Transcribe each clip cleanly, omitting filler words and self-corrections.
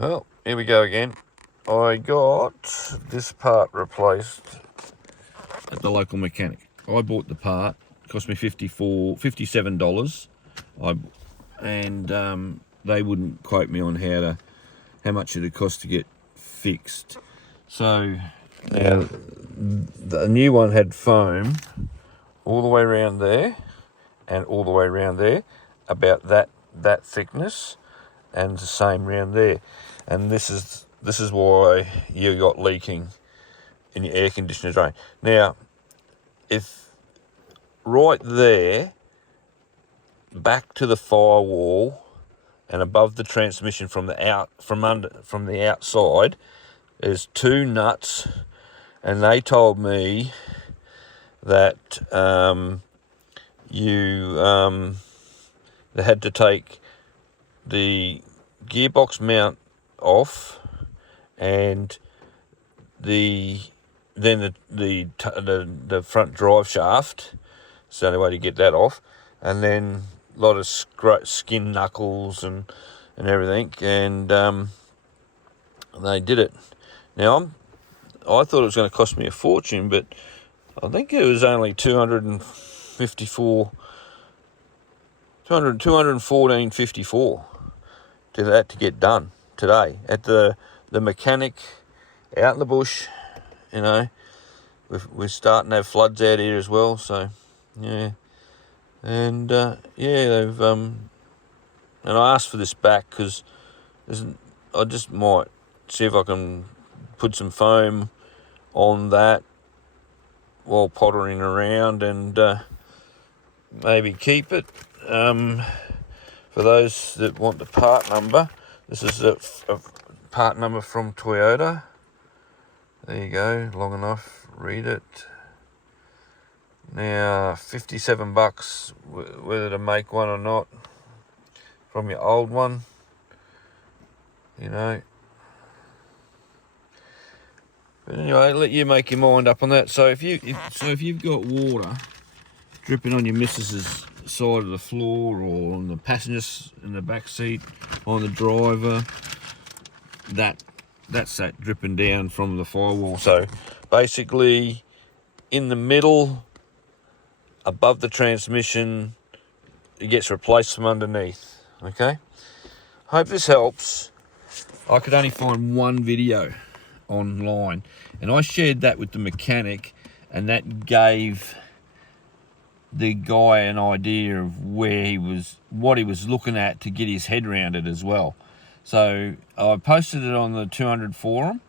Well, here we go again. I got this part replaced at the local mechanic. I bought the part, it cost me $57. And they wouldn't quote me on how much it'd cost to get fixed. So now the new one had foam all the way around there and all the way around there, about that thickness, and the same round there. And this is why you got leaking in your air conditioner drain. Now, if right there, back to the firewall and above the transmission from the outside, there's two nuts, and they told me that they had to take the gearbox mount off, and then the front drive shaft. It's the only way to get that off, and then a lot of skin knuckles and everything, and they did it. Now I thought it was going to cost me a fortune, but I think it was only $214.54 to get done today at the mechanic out in the bush. You know, we're starting to have floods out here as well, so yeah. And they've and I asked for this back because I just might see if I can put some foam on that while pottering around, and maybe keep it. For those that want the part number, this is a part number from Toyota. There you go, long enough, read it. Now, $57, whether to make one or not from your old one, you know. But anyway, let you make your mind up on that. So if you've got water dripping on your missus's side of the floor, or on the passengers in the back seat, on the driver, that's that dripping down from the firewall. So basically, in the middle, above the transmission, it gets replaced from underneath. Okay, hope this helps. I could only find one video online, and I shared that with the mechanic, and that gave the guy an idea of what he was looking at to get his head around it as well. So I posted it on the 200 forum,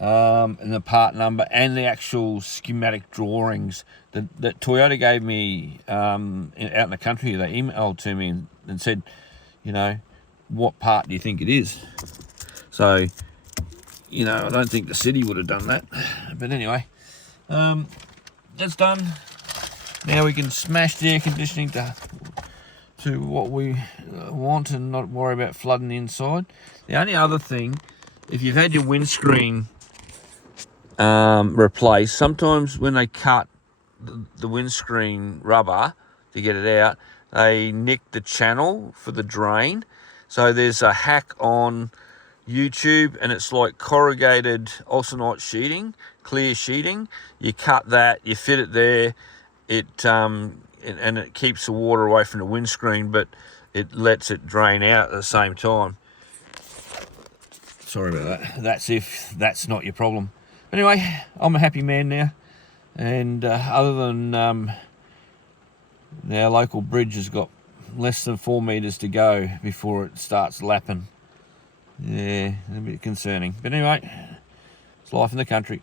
and the part number and the actual schematic drawings that Toyota gave me out in the country. They emailed to me and said, you know, what part do you think it is? So, you know, I don't think the city would have done that. But anyway, that's done. Now we can smash the air conditioning to what we want and not worry about flooding the inside. The only other thing, if you've had your windscreen replaced, sometimes when they cut the windscreen rubber to get it out, they nick the channel for the drain. So there's a hack on YouTube, and it's like corrugated Olsonite sheeting, clear sheeting. You cut that, you fit it there, and it keeps the water away from the windscreen, but it lets it drain out at the same time. Sorry about that. That's if that's not your problem. Anyway, I'm a happy man now, and other than our local bridge has got less than 4 meters to go before it starts lapping. Yeah, a bit concerning. But anyway, it's life in the country.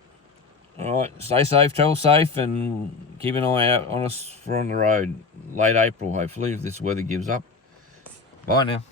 All right, stay safe, travel safe, and keep an eye out on us for on the road. Late April, hopefully, if this weather gives up. Bye now.